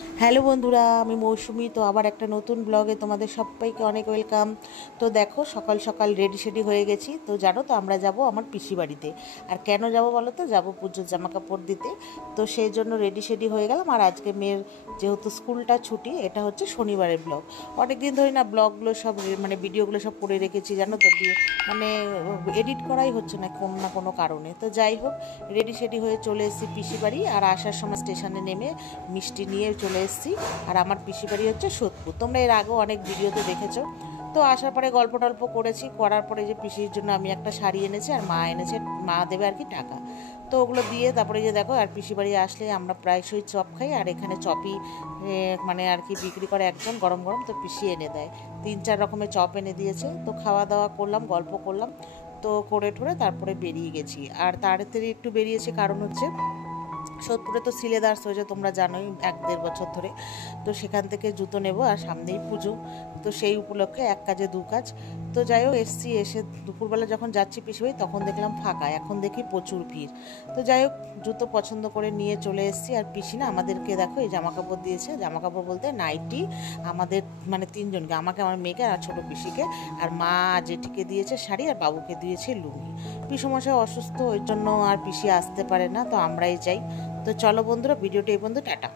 Hello বন্ধুরা, আমি মৌসুমি। তো আবার একটা নতুন ব্লগে তোমাদের সবাইকে অনেক ওয়েলকাম। তো দেখো, সকাল সকাল রেডি সেডি হয়ে গেছি। তো জানো তো, আমরা যাব আমার পিসি বাড়িতে। আর কেন যাব বলো তো? যাবো পুজোর জামা কাপড় দিতে। তো সেই জন্য রেডি সেডি হয়ে গেলাম। আর আজকে মেয়ের যেহেতু স্কুলটা ছুটি, এটা হচ্ছে শনিবারের ব্লগ। অনেক দিন ধরে না ব্লগগুলো সব মানে ভিডিওগুলো সব করে রেখেছি, জানো তো, মানে এডিট করাই হচ্ছে না কোনো কারণে। তো যাই হোক, রেডি সেডি হয়ে চলে এসেছি পিসি বাড়ি। আর আসার সময় স্টেশনে নেমে মিষ্টি নিয়ে চলে এসেছি। আর আমার পিসি বাড়ি হচ্ছে সোদপুর। তোমরা এর আগেও অনেক ভিডিওতে দেখেছো। তো আসার পরে গল্প টল্প করেছি, করার পরে যে পিসির জন্য আমি একটা শাড়ি এনেছি, আর মা এনেছে, মা দেবে আর কি টাকা। তো ওগুলো দিয়ে তারপরে যে দেখো, আর পিসি বাড়ি আসলে আমরা প্রায়শই চপ খাই। আর এখানে চপই মানে আর কি বিক্রি করে একজন, গরম গরম। তো পিসি এনে দেয় 3-4 রকমের চপ এনে দিয়েছে। তো খাওয়া দাওয়া করলাম, গল্প করলাম। তো করে ঠোরে তারপরে বেরিয়ে গেছি। আর তাড়াতাড়ি একটু বেরিয়েছি, কারণ হচ্ছে সোদপুরে তো সিলেদার্স হয়েছে, তোমরা জানোই, 1-1.5 বছর ধরে। তো সেখান থেকে জুতো নেব, আর সামনেই পুজো। তো সেই উপলক্ষে এক কাজে দু কাজ। তো যাই হোক, এসে দুপুরবেলা যখন যাচ্ছি পিছুই, তখন দেখলাম ফাঁকা, এখন দেখি প্রচুর ভিড়। তো যাই হোক, জুতো পছন্দ করে নিয়ে চলে এসেছি। আর পিসি না আমাদেরকে দেখো এই জামা কাপড় দিয়েছে। জামা কাপড় বলতে নাইটি আমাদের, মানে 3জনকে, আমাকে, আমার মেয়েকে আর ছোটো পিসিকে। আর মা জেঠিকে দিয়েছে শাড়ি, আর বাবুকে দিয়েছে লুঙ্গি। পিসমশাই অসুস্থ, ওই জন্য আর পিসি আসতে পারে না, তো আমরাই যাই। তো চলো বন্ধুরা, ভিডিওটা এই বন্ধু, টাটা।